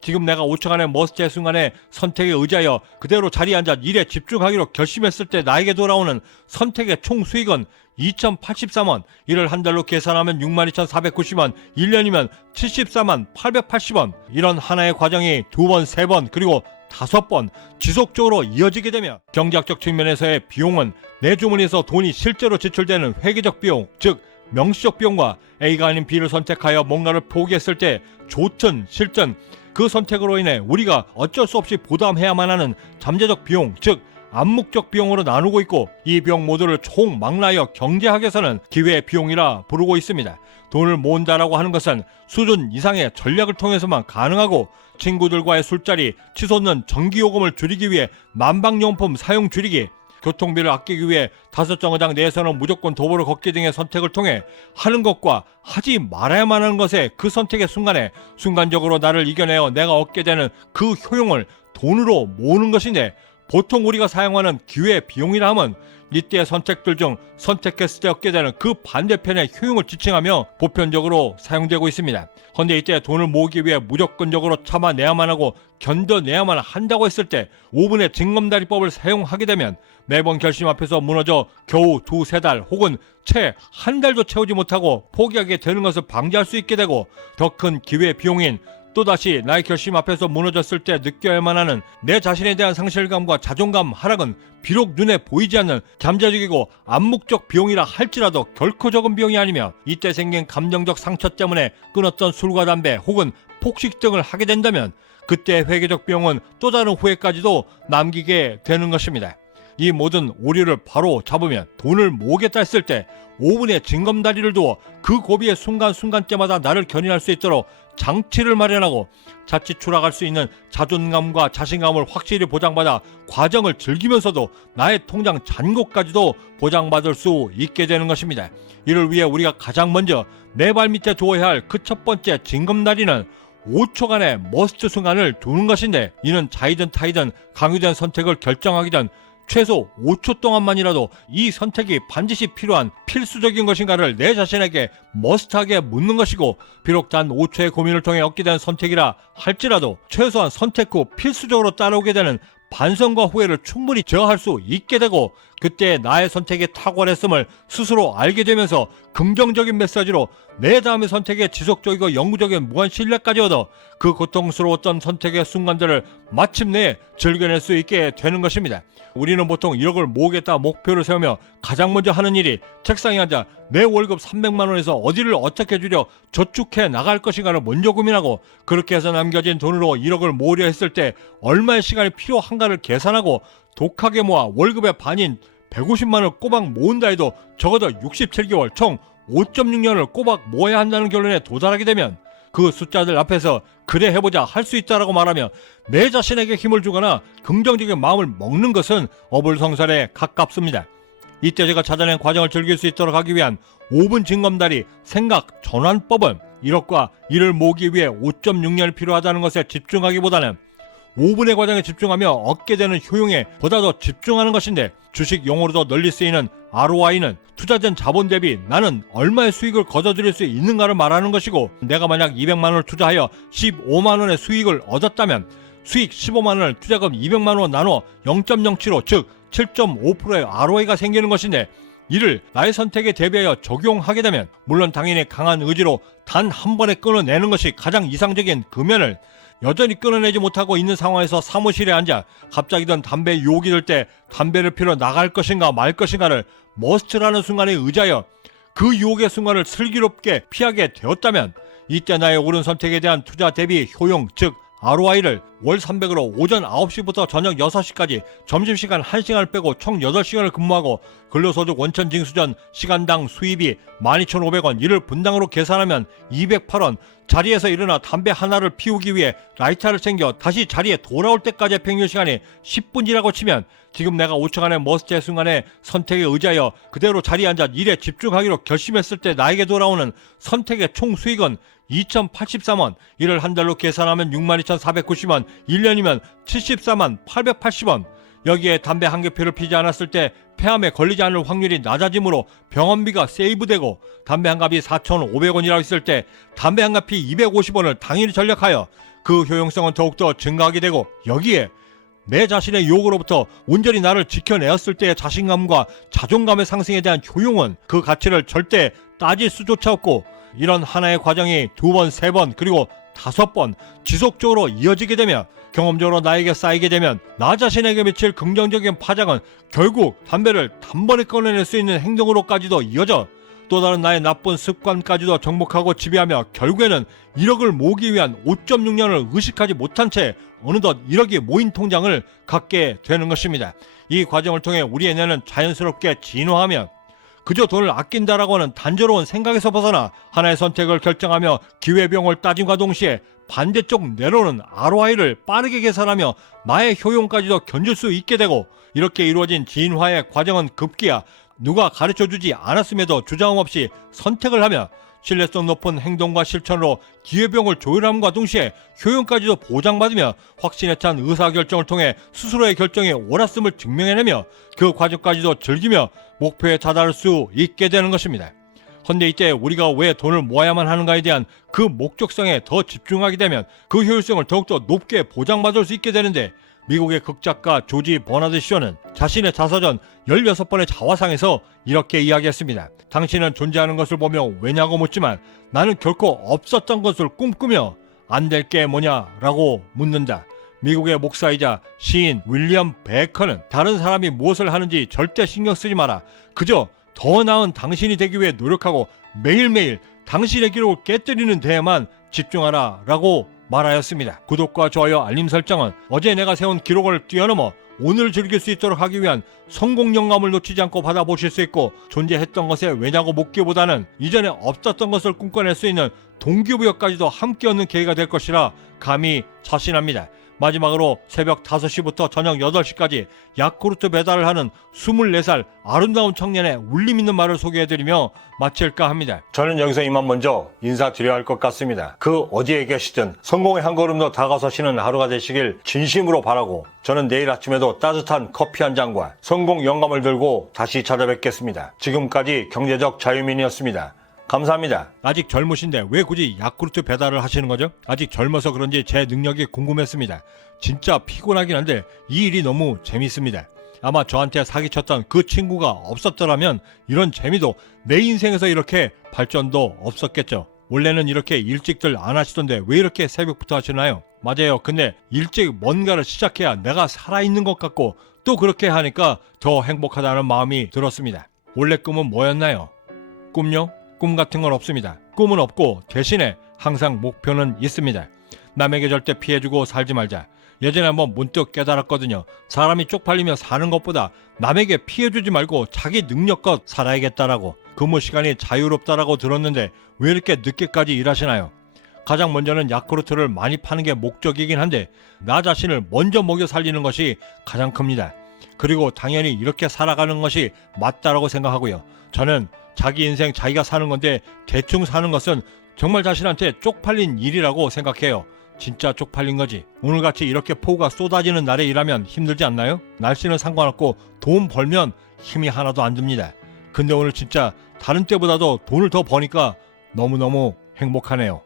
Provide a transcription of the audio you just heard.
지금 내가 5초간의 머스트의 순간에 선택에 의지하여 그대로 자리에 앉아 일에 집중하기로 결심했을 때 나에게 돌아오는 선택의 총 수익은 2083원, 이를 한 달로 계산하면 62,490원, 1년이면 74만 880원. 이런 하나의 과정이 2번, 3번, 그리고 5번 지속적으로 이어지게 되면 경제학적 측면에서의 비용은 내 주머니에서 돈이 실제로 지출되는 회계적 비용, 즉 명시적 비용과 A가 아닌 B를 선택하여 뭔가를 포기했을 때 좋든 싫든 그 선택으로 인해 우리가 어쩔 수 없이 부담해야만 하는 잠재적 비용, 즉 암묵적 비용으로 나누고 있고, 이 비용 모두를 총망라하여 경제학에서는 기회의 비용이라 부르고 있습니다. 돈을 모은다라고 하는 것은 수준 이상의 전략을 통해서만 가능하고, 친구들과의 술자리, 치솟는 전기요금을 줄이기 위해 난방용품 사용 줄이기, 교통비를 아끼기 위해 5정거장 내에서는 무조건 도보를 걷기 등의 선택을 통해 하는 것과 하지 말아야만 하는 것의 그 선택의 순간에 순간적으로 나를 이겨내어 내가 얻게 되는 그 효용을 돈으로 모으는 것인데, 보통 우리가 사용하는 기회 비용이라 함은 이때의 선택들 중 선택했을 때 얻게 되는 그 반대편의 효용을 지칭하며 보편적으로 사용되고 있습니다. 헌데 이때 돈을 모으기 위해 무조건적으로 참아내야만 하고 견뎌내야만 한다고 했을 때 5분의 징검다리법을 사용하게 되면 매번 결심 앞에서 무너져 겨우 2-3달 혹은 채 한 달도 채우지 못하고 포기하게 되는 것을 방지할 수 있게 되고, 더 큰 기회 비용인 또다시 나의 결심 앞에서 무너졌을 때 느껴야만 하는 내 자신에 대한 상실감과 자존감 하락은 비록 눈에 보이지 않는 잠재적이고 암묵적 비용이라 할지라도 결코 적은 비용이 아니며, 이때 생긴 감정적 상처 때문에 끊었던 술과 담배 혹은 폭식 등을 하게 된다면 그때 회계적 비용은 또 다른 후회까지도 남기게 되는 것입니다. 이 모든 오류를 바로 잡으면 돈을 모으겠다 했을 때 5분의 징검다리를 두어 그 고비의 순간순간 때마다 나를 견인할 수 있도록 장치를 마련하고, 자칫 추락할 수 있는 자존감과 자신감을 확실히 보장받아 과정을 즐기면서도 나의 통장 잔고까지도 보장받을 수 있게 되는 것입니다. 이를 위해 우리가 가장 먼저 내 발밑에 두어야 할 그 첫 번째 징검다리는 5초간의 머스트 순간을 두는 것인데, 이는 자이든 타이든 강요된 선택을 결정하기 전 최소 5초 동안만이라도 이 선택이 반드시 필요한 필수적인 것인가를 내 자신에게 머스트하게 묻는 것이고, 비록 단 5초의 고민을 통해 얻게 된 선택이라 할지라도 최소한 선택 후 필수적으로 따라오게 되는 반성과 후회를 충분히 제어할 수 있게 되고, 그때 나의 선택이 탁월했음을 스스로 알게 되면서 긍정적인 메시지로 내 다음의 선택에 지속적이고 영구적인 무한 신뢰까지 얻어 그 고통스러웠던 선택의 순간들을 마침내 즐겨낼 수 있게 되는 것입니다. 우리는 보통 1억을 모으겠다 목표를 세우며 가장 먼저 하는 일이 책상에 앉아 내 월급 300만 원에서 어디를 어떻게 줄여 저축해 나갈 것인가를 먼저 고민하고, 그렇게 해서 남겨진 돈으로 1억을 모으려 했을 때 얼마의 시간이 필요한가를 계산하고 독하게 모아 월급의 반인 150만 원을 꼬박 모은다 해도 적어도 67개월 총 5.6년을 꼬박 모아야 한다는 결론에 도달하게 되면 그 숫자들 앞에서 그래 해보자 할 수 있다라고 말하며 내 자신에게 힘을 주거나 긍정적인 마음을 먹는 것은 어불성설에 가깝습니다. 이때 제가 찾아낸 과정을 즐길 수 있도록 하기 위한 5분 징검다리 생각 전환법은 1억과 이를 모으기 위해 5.6년이 필요하다는 것에 집중하기보다는 5분의 과정에 집중하며 얻게 되는 효용에 보다 더 집중하는 것인데, 주식 용어로도 널리 쓰이는 ROI는 투자된 자본 대비 나는 얼마의 수익을 거둬들일 수 있는가를 말하는 것이고, 내가 만약 200만 원을 투자하여 15만 원의 수익을 얻었다면 수익 15만 원을 투자금 200만 원으로 나눠 0.075, 즉 7.5%의 ROI가 생기는 것인데, 이를 나의 선택에 대비하여 적용하게 되면 물론 당연히 강한 의지로 단 한 번에 끊어내는 것이 가장 이상적인 금연을 여전히 끊어내지 못하고 있는 상황에서 사무실에 앉아 갑자기든 담배 유혹이 들 때 담배를 피러 나갈 것인가 말 것인가를 머스트라는 순간에 의지하여 그 유혹의 순간을 슬기롭게 피하게 되었다면, 이때 나의 옳은 선택에 대한 투자 대비 효용, 즉 ROI를 월 300으로 오전 9시부터 저녁 6시까지 점심시간 1시간을 빼고 총 8시간을 근무하고 근로소득 원천 징수 전 시간당 수입이 12,500원, 이를 분당으로 계산하면 208원, 자리에서 일어나 담배 하나를 피우기 위해 라이터를 챙겨 다시 자리에 돌아올 때까지의 평균 시간이 10분이라고 치면, 지금 내가 5초간의 머스트의 순간에 선택에 의지하여 그대로 자리에 앉아 일에 집중하기로 결심했을 때 나에게 돌아오는 선택의 총 수익은 2,083원, 이를 한 달로 계산하면 62,490원, 1년이면 74만 880원. 여기에 담배 한 개 피를 피지 않았을 때 폐암에 걸리지 않을 확률이 낮아지므로 병원비가 세이브되고, 담배 한 갑이 4,500원이라고 했을 때 담배 한 갑이 250원을 당연히 전략하여 그 효용성은 더욱더 증가하게 되고, 여기에 내 자신의 유혹으로부터 온전히 나를 지켜내었을 때의 자신감과 자존감의 상승에 대한 효용은 그 가치를 절대 따질 수조차 없고, 이런 하나의 과정이 2번, 3번, 그리고 5번 지속적으로 이어지게 되면, 경험적으로 나에게 쌓이게 되면 나 자신에게 미칠 긍정적인 파장은 결국 담배를 단번에 꺼내낼 수 있는 행동으로까지도 이어져 또 다른 나의 나쁜 습관까지도 정복하고 지배하며, 결국에는 1억을 모으기 위한 5.6년을 의식하지 못한 채 어느덧 1억이 모인 통장을 갖게 되는 것입니다. 이 과정을 통해 우리의 뇌는 자연스럽게 진화하며 그저 돈을 아낀다라고 하는 단조로운 생각에서 벗어나 하나의 선택을 결정하며 기회비용을 따짐과 동시에 반대쪽 뇌로는 ROI를 빠르게 계산하며 나의 효용까지도 견줄 수 있게 되고, 이렇게 이루어진 진화의 과정은 급기야 누가 가르쳐주지 않았음에도 주저함 없이 선택을 하며 신뢰성 높은 행동과 실천으로 기회비용을 조율함과 동시에 효용까지도 보장받으며 확신에 찬 의사결정을 통해 스스로의 결정이 옳았음을 증명해내며 그 과정까지도 즐기며 목표에 다다를 수 있게 되는 것입니다. 헌데 이때 우리가 왜 돈을 모아야만 하는가에 대한 그 목적성에 더 집중하게 되면 그 효율성을 더욱더 높게 보장받을 수 있게 되는데, 미국의 극작가 조지 버나드 쇼는 자신의 자서전 16번의 자화상에서 이렇게 이야기했습니다. 당신은 존재하는 것을 보며 왜냐고 묻지만 나는 결코 없었던 것을 꿈꾸며 안 될 게 뭐냐라고 묻는다. 미국의 목사이자 시인 윌리엄 베커는 다른 사람이 무엇을 하는지 절대 신경 쓰지 마라. 그저 더 나은 당신이 되기 위해 노력하고 매일매일 당신의 기록을 깨뜨리는 데에만 집중하라 라고 말하였습니다. 구독과 좋아요, 알림 설정은 어제 내가 세운 기록을 뛰어넘어 오늘 즐길 수 있도록 하기 위한 성공 영감을 놓치지 않고 받아보실 수 있고, 존재했던 것에 왜냐고 묻기보다는 이전에 없었던 것을 꿈꿔낼 수 있는 동기부여까지도 함께 얻는 계기가 될 것이라 감히 자신합니다. 마지막으로 새벽 5시부터 저녁 8시까지 야쿠르트 배달을 하는 24살 아름다운 청년의 울림 있는 말을 소개해드리며 마칠까 합니다. 저는 여기서 이만 먼저 인사드려야 할 것 같습니다. 그 어디에 계시든 성공의 한 걸음 더 다가서시는 하루가 되시길 진심으로 바라고, 저는 내일 아침에도 따뜻한 커피 한 잔과 성공 영감을 들고 다시 찾아뵙겠습니다. 지금까지 경제적 자유민이었습니다. 감사합니다. 아직 젊으신데 왜 굳이 야쿠르트 배달을 하시는 거죠? 아직 젊어서 그런지 제 능력이 궁금했습니다. 진짜 피곤하긴 한데 이 일이 너무 재밌습니다. 아마 저한테 사기쳤던 그 친구가 없었더라면 이런 재미도 내 인생에서 이렇게 발전도 없었겠죠. 원래는 이렇게 일찍들 안 하시던데 왜 이렇게 새벽부터 하시나요? 맞아요. 근데 일찍 뭔가를 시작해야 내가 살아있는 것 같고, 또 그렇게 하니까 더 행복하다는 마음이 들었습니다. 원래 꿈은 뭐였나요? 꿈요? 꿈 같은 건 없습니다. 꿈은 없고 대신에 항상 목표는 있습니다. 남에게 절대 피해주고 살지 말자. 예전에 한번 문득 깨달았거든요. 사람이 쪽팔리며 사는 것보다 남에게 피해주지 말고 자기 능력껏 살아야겠다라고. 근무 시간이 자유롭다라고 들었는데 왜 이렇게 늦게까지 일하시나요? 가장 먼저는 야쿠르트를 많이 파는 게 목적이긴 한데 나 자신을 먼저 먹여 살리는 것이 가장 큽니다. 그리고 당연히 이렇게 살아가는 것이 맞다라고 생각하고요. 저는 자기 인생 자기가 사는 건데 대충 사는 것은 정말 자신한테 쪽팔린 일이라고 생각해요. 진짜 쪽팔린 거지. 오늘같이 이렇게 폭우가 쏟아지는 날에 일하면 힘들지 않나요? 날씨는 상관없고 돈 벌면 힘이 하나도 안 듭니다. 근데 오늘 진짜 다른 때보다도 돈을 더 버니까 너무너무 행복하네요.